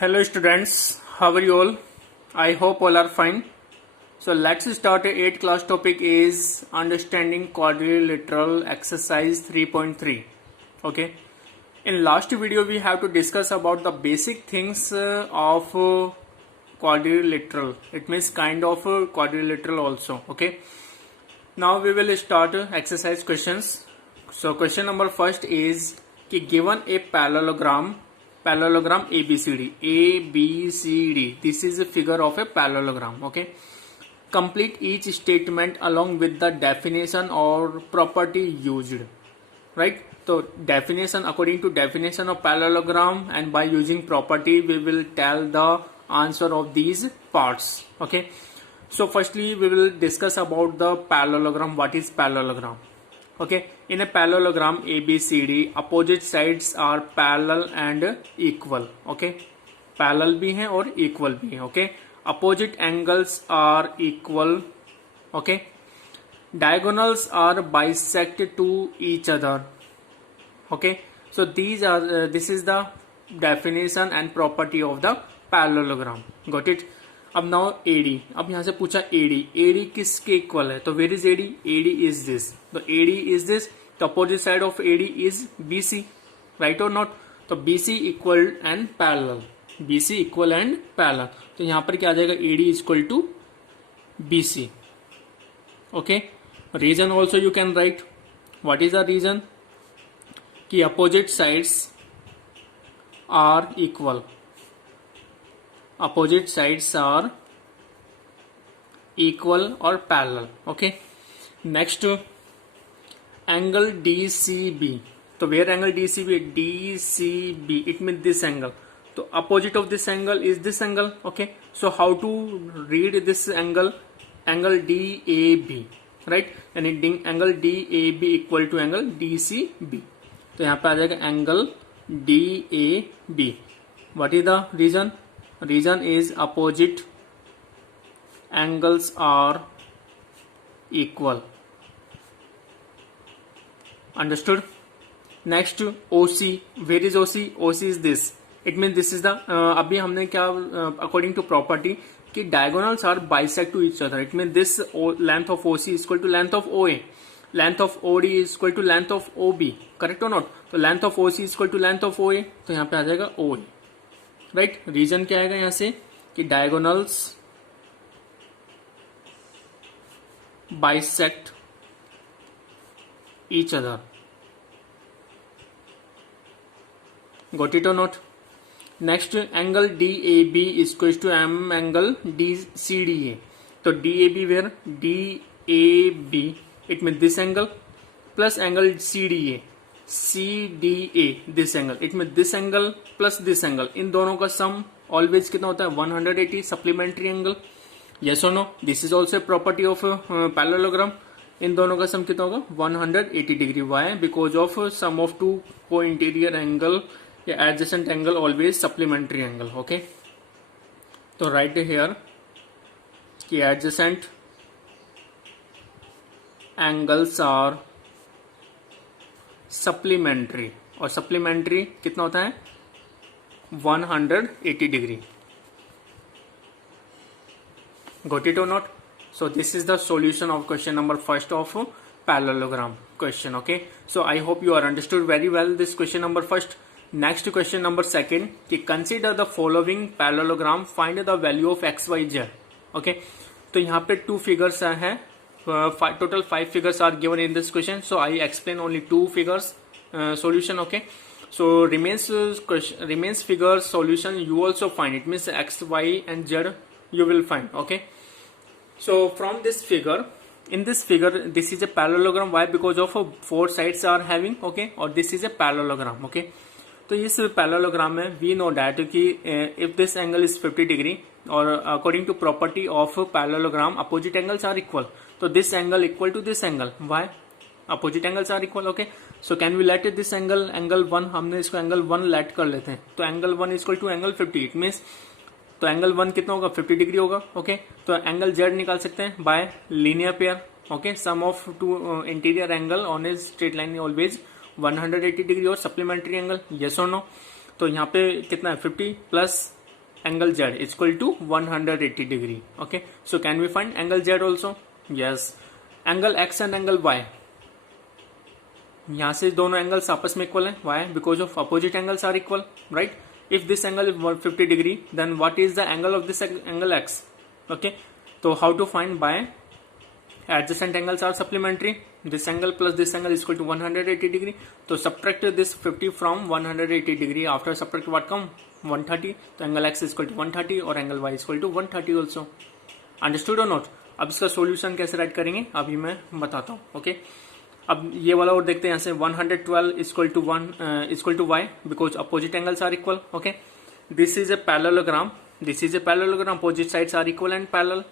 Hello students, how are you all? I hope all are fine. So let's start. 8th class topic is understanding quadrilateral exercise 3.3. Okay. In last video we have to discuss about the basic things of quadrilateral. It means kind of quadrilateral also. Okay. Now we will start exercise questions. So question number first is कि given a parallelogram ABCD. This is a figure of a parallelogram. Okay. Complete each statement along with the definition or property used. Right. So definition, according to definition of parallelogram, and by using property we will tell the answer of these parts. Okay. So firstly we will discuss about the parallelogram. What is parallelogram? Okay, in a parallelogram ABCD, opposite sides are parallel and equal. Okay, parallel भी हैं और equal भी हैं. Okay, opposite angles are equal. Okay, diagonals are bisect to each other. Okay, so this is the definition and property of the parallelogram. Got it? अब now AD, अब यहां से पूछा एडी किसके इक्वल है, तो where is AD is this, तो AD is this, तो opposite side of AD is BC, right और नॉट, तो BC equal and parallel, BC equal and parallel, तो यहां पर क्या आ जाएगा, AD is equal to BC. Okay, reason also you can write. What is the reason? कि opposite sides are equal, opposite sides are equal or parallel. Okay, next angle DCB, so where angle DCB, it means this angle, so opposite of this angle is this angle. Okay, so how to read this angle DAB, right? and angle DAB equal to angle DCB, तो यहाँ पे आ जाएगा angle DAB. what is the reason? Reason is opposite angles are equal. Understood? Next OC, where is OC? OC is this. It means this is the अभी हमने क्या according to property कि diagonals are bisect to each other. It means this length of OC is equal to length of OA. Length of OD is equal to length of OB. Correct or not? तो length of OC is equal to length of OA. तो यहाँ पे आ जाएगा OA. Right, reason क्या आएगा यहां से कि diagonals bisect each other. Got it और not? Next angle DAB is equal to m angle DCDA, तो DAB where DAB it mean this angle plus angle CDA this angle, it mean this angle plus this angle, इन दोनों का sum always कितना होता है 180 supplementary angle. Yes और no? This is also property of parallelogram. इन दोनों का सम कितना होगा 180 degree. Y? Because of sum of two को इंटीरियर एंगल या adjacent angle always supplementary angle. Okay, तो राइट हियर कि एडजेसेंट एंगल्स आर सप्लीमेंट्री, और सप्लीमेंट्री कितना होता है 180 डिग्री. गॉट इट और not? So this is the solution of question number first of parallelogram question. Okay, so I hope you are understood very well this question number first. Next question number second कि consider the following parallelogram, find the value of XYZ. Okay, तो यहाँ पे two figures है, total 5 figures are given in this question, so I explain only 2 figures solution. Okay, so remains figure solution you also find, it means X, Y and Z you will find. Okay, so from this figure, in this figure this is a parallelogram. Why? Because of 4 sides are having. Okay, or this is a parallelogram. Okay, तो इस parallelogram में we know that कि if this angle is 50 degree और according to property of parallelogram opposite angles are equal, तो this angle equal to this angle. Why? Opposite angles are equal. Okay, so can we let this angle 1, हमने इसको angle 1 late कर लेते हैं, तो angle 1 equal to angle 50. It means तो angle 1 कितना होगा 50 डिग्री होगा. ओके, तो एंगल Z निकाल सकते हैं by linear pair. Okay, sum of two interior angle on a straight line always 180 degree और सप्लीमेंट्री एंगल. यस और नो? तो यहाँ पे कितना है 50 plus angle z is equal to 180 degree. Okay, so can we find angle z also? Yes. Angle x and angle y, यहाँ से दोनों एंगल्स आपस में इक्वल है. Why? Because of opposite angles are equal, right? If this angle is 150 degree, then what is the angle of this angle x? Okay, so how to find? By adjacent angles are supplementary. This angle plus this angle is equal to 180 degree. So subtract this 50 from 180 degree. After subtract what come? 130. तो angle x is equal to 130 और angle y is equal to 130 also. Understood or not? अब इसका solution कैसे right करेंगे अभी मैं बताता हूँ. ओके, अब ये वाला और देखते हैं. यहाँ से 112 equal to y because opposite angles are equal. Okay, this is a parallelogram. Opposite sides are equal and parallel.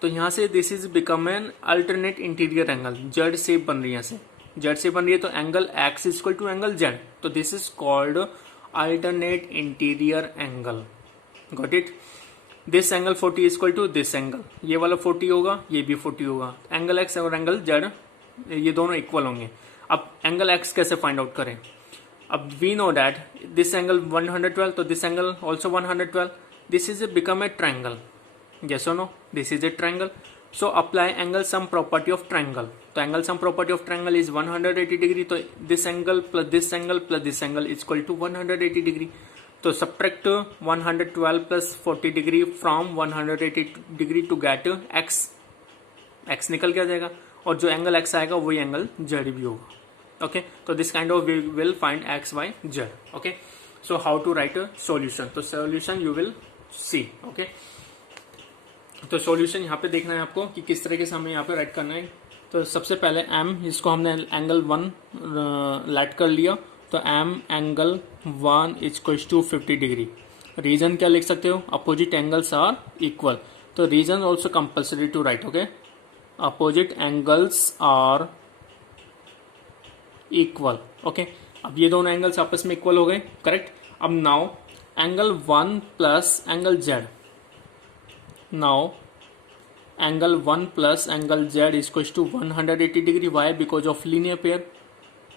तो यहाँ से this is become an alternate interior angle. Z shape बन रही है. यहाँ से जेड शेप बन रही है तो angle x is equal to angle z. तो this is called alternate interior angle. Got it? This angle 40 is equal to this angle. ये वाला 40 होगा, ये भी 40 होगा. एंगल एक्स और एंगल जेड ये दोनों इक्वल होंगे. अब एंगल एक्स कैसे फाइंड आउट करें? अब we know that this angle 112, तो this angle also 112. This is become a triangle. Yes or no? This is a triangle. So apply angle sum property of triangle. तो angle sum property of triangle is 180 degree. तो this angle plus this angle plus this angle is equal to 180 degree. तो subtract 112 plus 40 degree from 180 degree to get x. x निकल के आ जाएगा और जो angle x आएगा वही एंगल z भी होगा. ओके, तो this kind of we will find x y z. Okay, so how to write a solution? तो solution you will see. Okay, तो सॉल्यूशन यहाँ पे देखना है आपको कि किस तरीके से हमें यहाँ पे राइट करना है. तो सबसे पहले m, इसको हमने एंगल 1 लाइट कर लिया. तो m angle 1 is equal to 50 degree. Reason क्या लिख सकते हो? Opposite angles are equal. तो reason also compulsory to write. Okay, opposite angles are equal. Okay, अब ये दोनों एंगल्स आपस में इक्वल हो गए. करेक्ट. अब now angle 1 plus angle z. Now angle 1 plus angle z is equal to 180 degree. Why? Because of linear pair.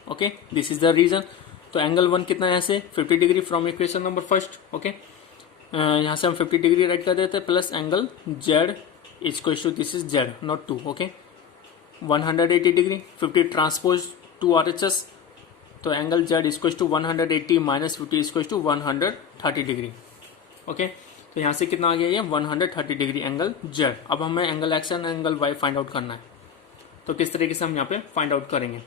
Okay, this is the reason. तो angle 1 कितना है? यहाँ से 50 degree from equation number first. Okay, यहाँ से हम 50 degree write कर देते हैं plus angle z is equal to this is z not 2. Okay, 180 degree 50 transpose to RHS. तो angle z is equal to 180 minus 50 is equal to 130 degree. Okay, तो यहाँ से कितना आ गया? ये 130 डिग्री एंगल z. अब हमें angle x and angle y find out करना है. तो किस तरीके से हम यहाँ पे फाइंड आउट करेंगे?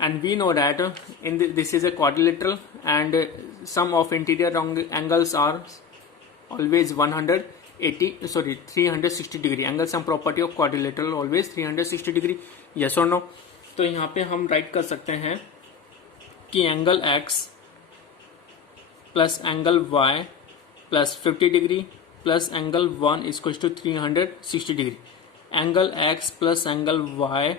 And we know that in this is a quadrilateral and sum of interior angles are always 360 degree. Angle sum property of quadrilateral always 360 degree. Yes और नो? तो यहाँ पे हम राइट कर सकते हैं कि angle x plus angle y plus 50 degree plus angle 1 is equal to 360 degree. Angle x plus angle y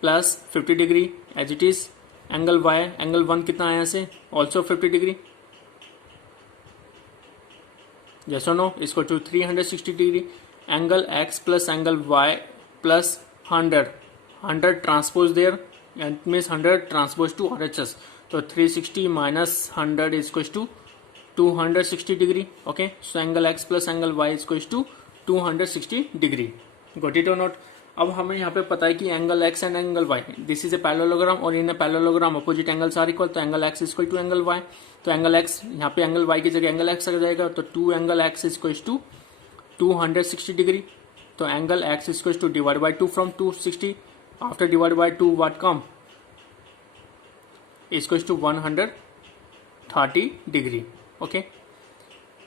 plus 50 degree as it is. Angle y, angle 1 कितना है यहाँ से? Also 50 degree. यस और no? Is equal to 360 degree. Angle x plus angle y plus 100 transpose there. It means 100 transpose to RHS. तो 360 minus 100 is equal to 260 degree. Okay, so angle x plus angle y is equal to 260 degree. Got it और not? अब हमें यहाँ पे पता है कि angle x and angle y, this is a parallelogram और in a parallelogram opposite angles are equal. तो angle x is equal to angle y. तो एंगल x यहाँ पे एंगल y की जगह एंगल x आ जाएगा. तो 2 angle x is equal to 260 degree. तो angle x is equal to divide by 2 from 260. After divide by 2 what come? Is equal to 130 degree. Okay,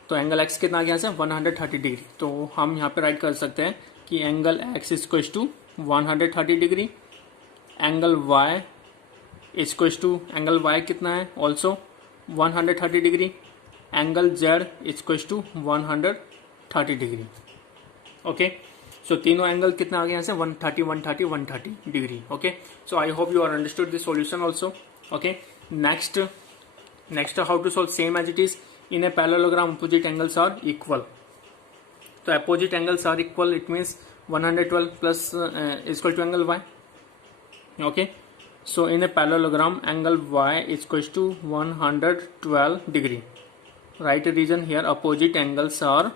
तो angle x कितना आ गया है? 130 डिग्री. तो हम यहाँ पे राइट कर सकते हैं कि angle x is equal to 130 degree. Angle y is equal to, angle y कितना है? Also 130 degree. Angle z is equal to 130 degree. Okay, so तीनों एंगल कितना आ गया है? 130 130 130 degree. Okay, so I hope you are understood this solution also. Okay, next how to solve? same as it is. in a parallelogram opposite angles are equal. So opposite angles are equal, it means 112 plus is equal to angle y. Okay, so in a parallelogram angle y is equal to 112 degree. write a reason here, opposite angles are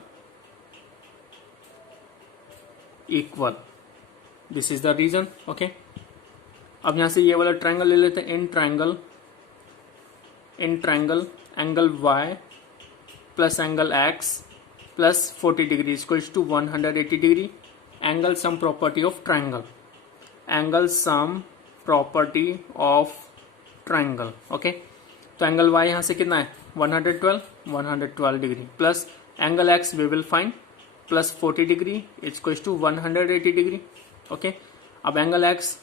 equal. This is the reason. Okay, अब यहाँ से ये वाला triangle ले लेते हैं. In triangle angle y plus angle x plus 40 degree equals to 180 degree. Angle sum property of triangle, angle sum property of triangle. Okay, तो angle y यहाँ से कितना है 112 degree plus angle x we will find plus 40 degree equals to 180 degree. Okay, अब angle x,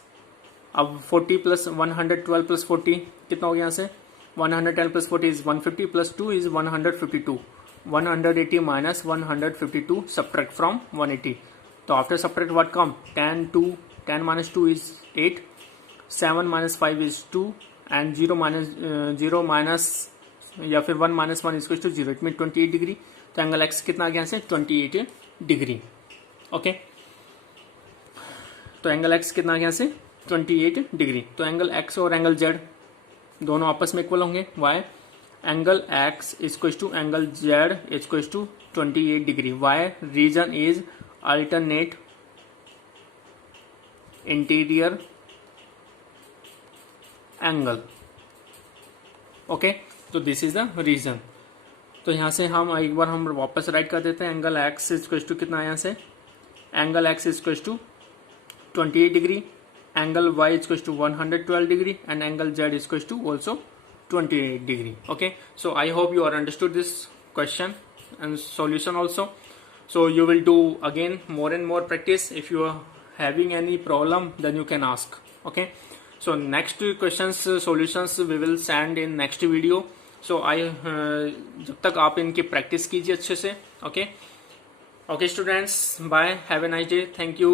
अब 40 plus 112 plus 40 कितना हो गया यहाँ से 110 plus 40 is 150 plus 2 is 152. 180 minus 152 subtract from 180. तो after subtract what come 10 minus 2 is 8, 7 minus 5 is 2 and 0 minus या फिर 1 minus 1 is to 0. It mean 28 degree. तो एंगल एक्स कितना आ गया से 28 डिग्री. ओके, तो एंगल एक्स कितना आ गया से 28 डिग्री. तो एंगल एक्स और एंगल जेड दोनों आपस में इक्वल होंगे. Why angle x equal to angle z equal to 28 degree. Why reason is alternate interior angle. Okay, तो दिस इज द रीजन. तो यहां से हम एक बार हम वापस राइट कर देते हैं. एंगल एक्स इक्वल टू कितना यहां से angle x equal to 28 degree, angle y is equals to 112 degree and angle z is equals to also 28 degree. Okay, so I hope you are understood this question and solution also. So you will do again more and more practice. If you are having any problem then you can ask. Okay, so next questions solutions we will send in next video. So I जब तक आप इनकी practice कीजिए अच्छे से. Okay, okay students, bye, have a nice day, thank you.